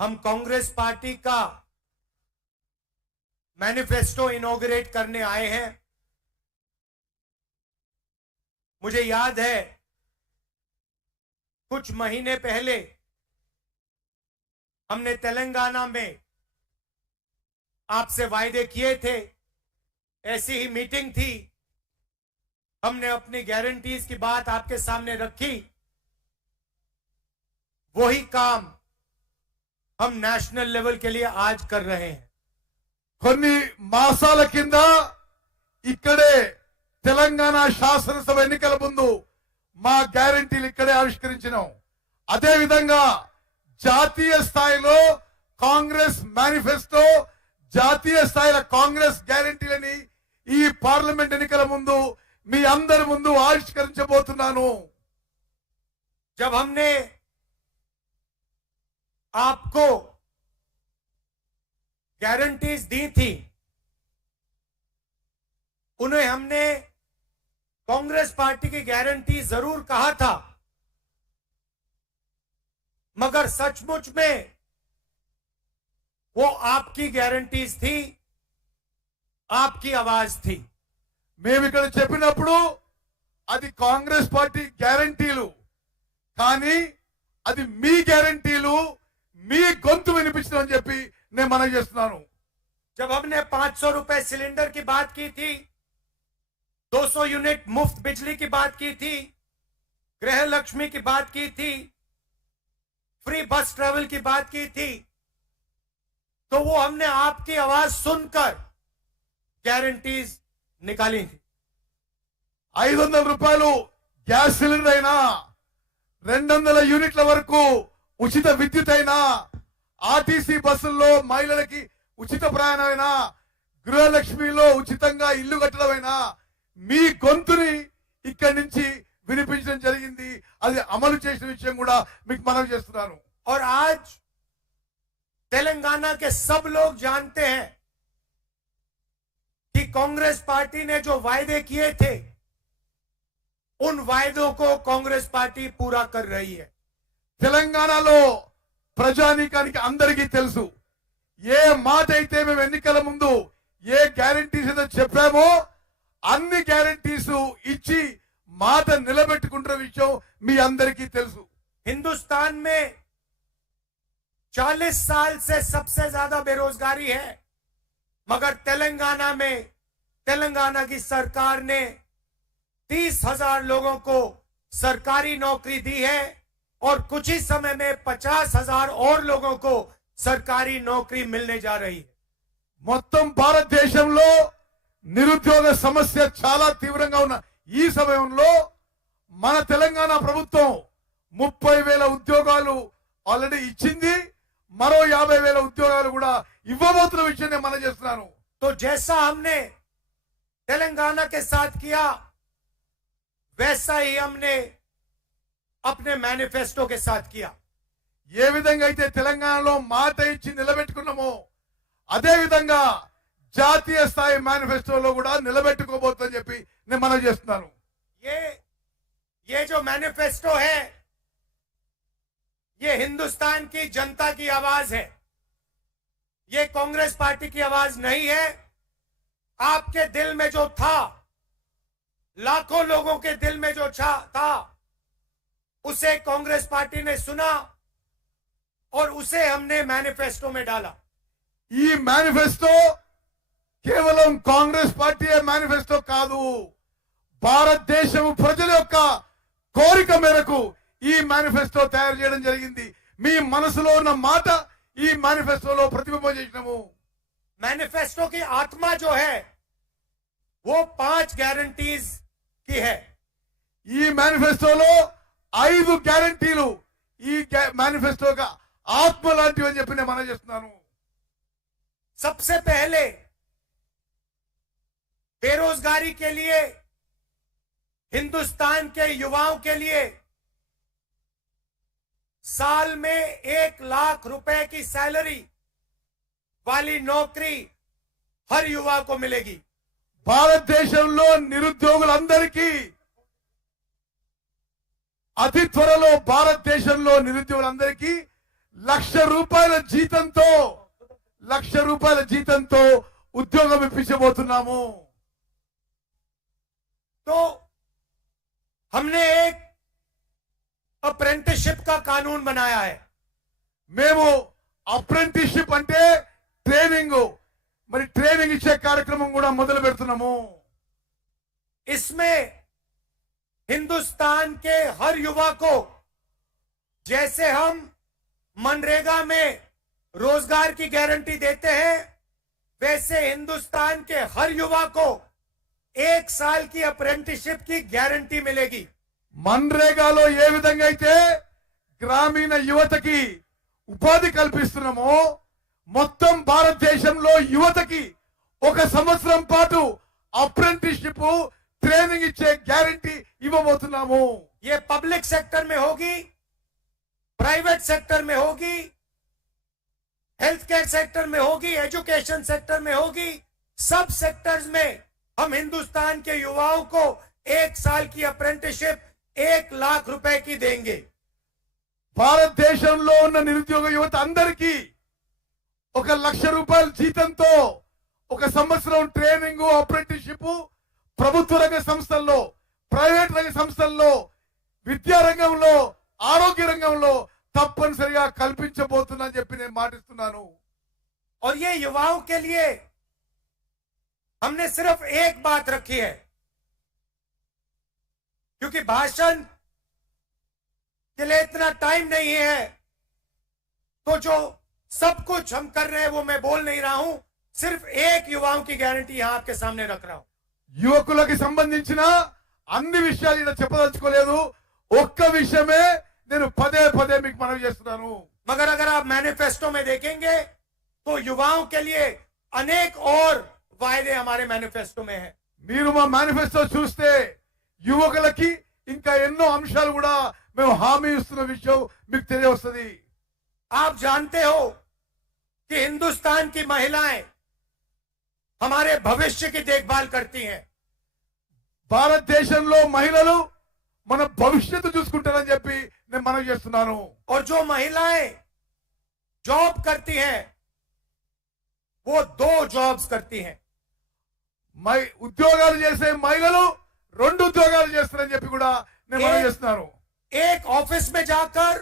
हम कांग्रेस पार्टी का manifesto inaugurate करने आए हैं। मुझे याद है कुछ महीने पहले हमने तेलंगाना में आपसे वायदे किए थे, ऐसी ही मीटिंग थी, हमने अपनी गारंटीज की बात आपके सामने रखी। वही काम हम నేషనల్ లెవెల్ के लिए आज कर रहे हैं। కొన్ని మాసాల కింద ఇక్కడే తెలంగాణ శాసనసభ ఎన్నికల ముందు మా గ్యారెంటీలు ఇక్కడే ఆవిష్కరించినాం। అదే విధంగా జాతీయ స్థాయిలో కాంగ్రెస్ మేనిఫెస్టో, జాతీయ స్థాయిలో కాంగ్రెస్ గ్యారెంటీలని ఈ పార్లమెంట్ ఎన్నికల ముందు మీ అందరి ముందు ఆవిష్కరించబోతున్నాను। जब हमने आपको गारंटीज दी थी, उन्हें हमने कांग्रेस पार्टी की गारंटी जरूर कहा था, मगर सचमुच में वो आपकी गारंटीज थी, आपकी आवाज थी। మేము ఇక్కడ చెప్పినప్పుడు అది కాంగ్రెస్ పార్టీ గ్యారెంటీలు, కానీ అది మీ గ్యారెంటీలు, మీ గొంతు వినిపించడం అని చెప్పి నేను మనవి చేస్తున్నాను। जब हमने 500 रुपए सिलेंडर की बात की थी, 200 यूनिट मुफ्त बिजली की बात की थी, गृह लक्ष्मी की बात की थी, फ्री बस ट्रेवल की बात की थी, तो वो हमने आपकी आवाज सुनकर गारंटीज निकाली थी। 500 రూపాయలు గ్యాస్ సిలిండర్ అయినా, 200 యూనిట్ల వరకు ఉచిత విద్యుత్ అయినా, ఆర్టీసీ బస్సుల్లో మహిళలకి ఉచిత ప్రయాణమైనా, గృహలక్ష్మిలో ఉచితంగా ఇల్లు కట్టడమైనా మీ గొంతుని ఇక్కడి నుంచి వినిపించడం జరిగింది। అది అమలు చేసిన విషయం కూడా మీకు మనవి చేస్తున్నాను। और आज तेलंगाना के सब लोग जानते हैं कि कांग्रेस पार्टी ने जो वायदे किए थे, उन वायदों को कांग्रेस पार्टी पूरा कर रही है। తెలంగాణలో ప్రజానీకానికి అందరికీ తెలుసు, ఏ మాట అయితే మేము ఎన్నికల ముందు ఏ గ్యారెంటీస్ అయితే చెప్పామో అన్ని గ్యారెంటీస్ ఇచ్చి మాట నిలబెట్టుకుంటున్న విషయం మీ అందరికీ తెలుసు। हिंदुस्तान में 40 साल से सबसे ज्यादा बेरोजगारी है, मगर तेलंगाना में तेलंगाना की सरकार ने 30,000 लोगों को सरकारी नौकरी दी है और कुछ ही समय में 50,000 और लोगों को सरकारी नौकरी मिलने जा रही है। మొత్తం భారతదేశంలో నిరుద్యోగ సమస్య చాలా తీవ్రంగా ఉన్న ఈ సమయంలో మన తెలంగాణ ప్రభుత్వం 30,000 ఉద్యోగాలు ఆల్రెడీ ఇచ్చింది, మరో 50,000 ఉద్యోగాలు కూడా ఇవ్వబోతున్న విషయం నేను మనం చేస్తున్నాను। तो जैसा हमने तेलंगाना के साथ किया, वैसा ही हमने अपने मैनिफेस्टो के साथ किया। ఏ విధంగా అయితే తెలంగాణలో మాట ఇచ్చి నిలబెట్టుకున్నామో అదే విధంగా జాతీయ స్థాయి మేనిఫెస్టోలో కూడా నిలబెట్టుకోబోతుందని చెప్పి నేను మనం చేస్తున్నాను। ये जो मैनिफेस्टो है, ये हिंदुस्तान की जनता की आवाज है, ये कांग्रेस पार्टी की आवाज नहीं है। आपके दिल में जो था, लाखों लोगों के दिल में जो था, उसे कांग्रेस पार्टी ने सुना और उसे हमने मैनिफेस्टो में डाला। ఈ మేనిఫెస్టో కేవలం కాంగ్రెస్ పార్టీ మేనిఫెస్టో కాదు, భారతదేశం ప్రజల యొక్క కోరిక మేరకు ఈ మేనిఫెస్టో తయారు చేయడం జరిగింది। మీ మనసులో ఉన్న మాట ఈ మేనిఫెస్టోలో ప్రతిబింబం చేసినాము। मैनिफेस्टो की आत्मा जो है वो 5 गारंटीज की है। ఈ మేనిఫెస్టోలో 5 గ్యారెంటీలు ఈ మేనిఫెస్టోగా ఆత్మ లాంటివి అని చెప్పి నేను మనం చేస్తున్నాను। सबसे पहले बेरोजगारी के लिए, हिंदुस्तान के युवाओं के लिए साल में 1 लाख रुपए की सैलरी वाली नौकरी हर युवा को मिलेगी। భారతదేశంలో నిరుద్యోగులందరికీ అతి త్వరలో భారతదేశంలో నిరుద్యోగులందరికీ లక్ష రూపాయల జీతంతో ఉద్యోగం ఇప్పించబోతున్నాము. तो हमने एक अप्रेंटिसशिप का कानून बनाया है. మేము అప్రెంటిస్షిప్ అంటే ట్రైనింగ్, మరి ట్రైనింగ్ ఇచ్చే కార్యక్రమం కూడా మొదలు పెడుతున్నాము. इसमें हिंदुस्तान के हर युवा को, जैसे हम मनरेगा में रोजगार की गारंटी देते हैं, वैसे हिंदुस्तान के हर युवा को 1 साल की अप्रेंटिसशिप की गारंटी मिलेगी. మన్రేగాలో ఏ విధంగా అయితే గ్రామీణ యువతకి ఉపాధి కల్పిస్తున్నామో, మొత్తం భారతదేశంలో యువతకి 1 సంవత్సరం పాటు అప్రెంటిస్షిప్ ట్రైనింగ్ ఇచ్చే గ్యారంటీ ఇవ్వబోతున్నాము. ये पब्लिक सेक्टर में होगी, प्राइवेट सेक्टर में होगी, हेल्थ केयर सेक्टर में होगी, एजुकेशन सेक्टर में होगी. सब सेक्टर्स में हम हिंदुस्तान के युवाओं को 1 साल की अप्रेंटिसशिप 1 लाख रुपए की देंगे. భారతదేశంలో ఉన్న నిరుద్యోగ యువత అందరికీ 1 లక్ష రూపాయల జీతంతో 1 సంవత్సరం ట్రైనింగ్ అప్రెంటిస్షిప్ ప్రభుత్వ రంగ సంస్థల్లో, ప్రైవేట్ రంగ సంస్థల్లో, విద్యా రంగంలో, ఆరోగ్య రంగంలో తప్పనిసరిగా కల్పించబోతున్నా చెప్పి నేను మాటిస్తున్నాను. और ये युवाओं के लिए हमने सिर्फ एक बात रखी है, क्योंकि भाषण के लिए इतना टाइम नहीं है, तो जो सब कुछ हम कर रहे हैं वो मैं बोल नहीं रहा हूं. सिर्फ एक युवाओं की गारंटी यहां आपके सामने रख रहा हूं. యువకులకి సంబంధించిన అన్ని విషయాలు ఇలా చెప్పదలుచుకోలేదు. ఒక్క విషయమే నేను పదే పదే మీకు మనవి చేస్తున్నాను. मगर अगर आप मैनिफेस्टो में देखेंगे तो युवाओं के लिए अनेक और वायदे हमारे मैनिफेस्टो में है. మీరు మా మేనిఫెస్టో చూస్తే యువకులకి ఇంకా ఎన్నో అంశాలు కూడా మేము హామీ ఇస్తున్న విషయం మీకు తెలియవస్తుంది. आप जानते हो कि हिंदुस्तान की महिलाएं हमारे भविष्य की देखभाल करती हैं. భారతదేశంలో మహిళలు మన భవిష్యత్తు చూసుకుంటారని చెప్పి నేను మనవి చేస్తున్నాను. और जो महिलाएं जॉब करती हैं वो 2 जॉब्स करती हैं. ఉద్యోగాలు చేసే మహిళలు 2 ఉద్యోగాలు చేస్తారని చెప్పి కూడా నేను మనవి చేస్తున్నాను. एक ऑफिस में जाकर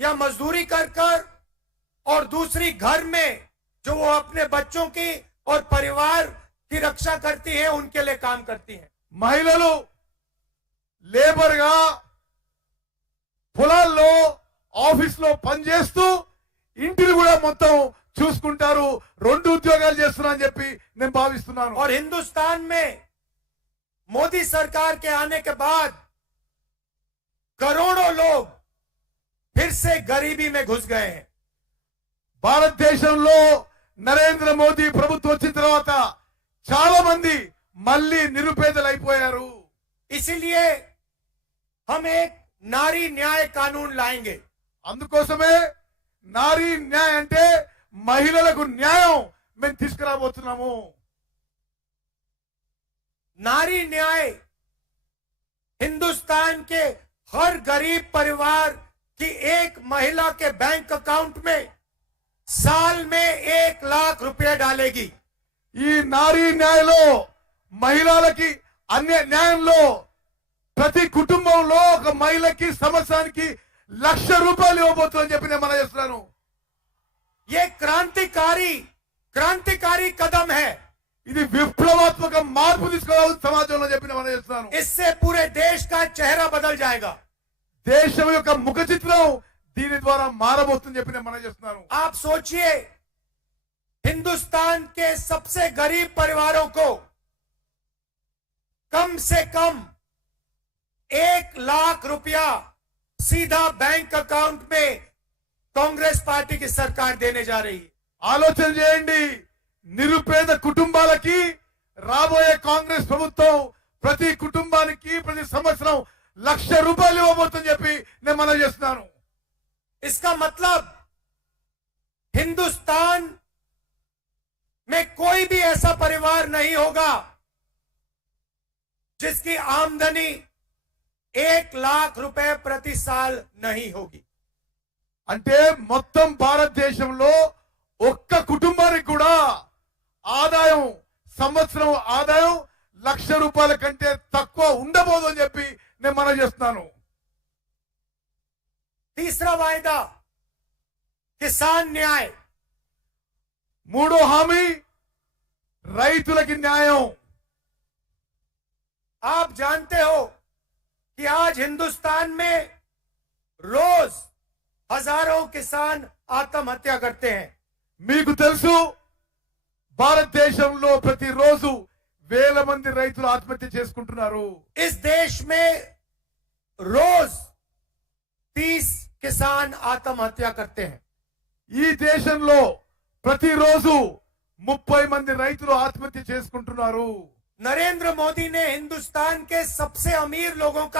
या मजदूरी कर कर, और दूसरी घर में जो वो अपने बच्चों की और परिवार की रक्षा करती है, उनके लिए काम करती है. మహిళలు లేబర్ గా పొలాల్లో, ఆఫీస్ లో పనిచేస్తూ ఇంటిని కూడా మొత్తం చూసుకుంటారు. 2 ఉద్యోగాలు చేస్తున్నా అని చెప్పి నేను భావిస్తున్నాను. और हिंदुस्तान में मोदी सरकार के आने के बाद करोड़ों लोग फिर से गरीबी में घुस गए हैं. భారతదేశంలో నరేంద్ర మోదీ ప్రభుత్వం వచ్చిన తర్వాత చాలా మంది మళ్ళీ నిరుపేదలు అయిపోయారు. इसीलिए हम एक नारी न्याय कानून लाएंगे. అందుకోసమే నారీ న్యాయ అంటే మహిళలకు న్యాయం మేము తీసుకురాబోతున్నాము. नारी न्याय हिंदुस्तान के हर गरीब परिवार की एक महिला के बैंक अकाउंट में साल में 1 लाख रुपए डालेगी. ఈ నారీ న్యాయలో మహిళలకి అన్య న్యాయంలో ప్రతి కుటుంబంలో ఒక మహిళకి సంవత్సరానికి 1 లక్ష రూపాయలు ఇవ్వబోతుందని చెప్పి నేను మనం చేస్తున్నాను. ये क्रांतिकारी कदम है. ఇది విప్లవాత్మక మార్పు తీసుకురావాల్సిన సమాజంలో చెప్పి నేను మనం చేస్తున్నాను. इससे पूरे देश का चेहरा बदल जाएगा. దేశం యొక్క ముఖ చిత్రం దీని ద్వారా మారబోతుందని చెప్పి నేను మనం చేస్తున్నాను. आप सोचिए, हिंदुस्तान के सबसे गरीब परिवारों को कम से कम 1 लाख रुपया सीधा बैंक अकाउंट में कांग्रेस पार्टी की सरकार देने जा रही है. ఆలోచన చేయండి. నిరుపేద కుటుంబాలకి రాబోయే కాంగ్రెస్ ప్రభుత్వం ప్రతి కుటుంబానికి ప్రతి సంవత్సరం 1 లక్ష రూపాయలు ఇవ్వబోతుందని చెప్పి నేను మనం చేస్తున్నాను. इसका मतलब हिंदुस्तान में कोई भी ऐसा परिवार नहीं होगा जिसकी आमदनी 1 लाख रुपए प्रति साल नहीं होगी. అంటే మొత్తం భారతదేశంలో ఒక్క కుటుంబానికి కూడా ఆదాయం సంవత్సరం ఆదాయం ₹1,00,000 కంటే తక్కువ ఉండబోదు అని చెప్పి నేను మనం చేస్తున్నాను. तीसरा वायदा किसान न्याय, మూడో హామీ రైతులకి న్యాయం. आप जानते हो कि आज हिंदुस्तान में रोज हजारों किसान आत्महत्या करते हैं. మీకు తెలుసు భారతదేశంలో ప్రతిరోజు వేల మంది రైతులు ఆత్మహత్య చేసుకుంటున్నారు. इस देश में रोज 30 किसान आत्महत्या करते हैं. ఈ దేశంలో ప్రతిరోజు 30 మంది రైతులు ఆత్మహత్య చేసుకుంటున్నారు. नरेंद्र मोदी ने हिंदुस्तान के सबसे अमीर लोगों का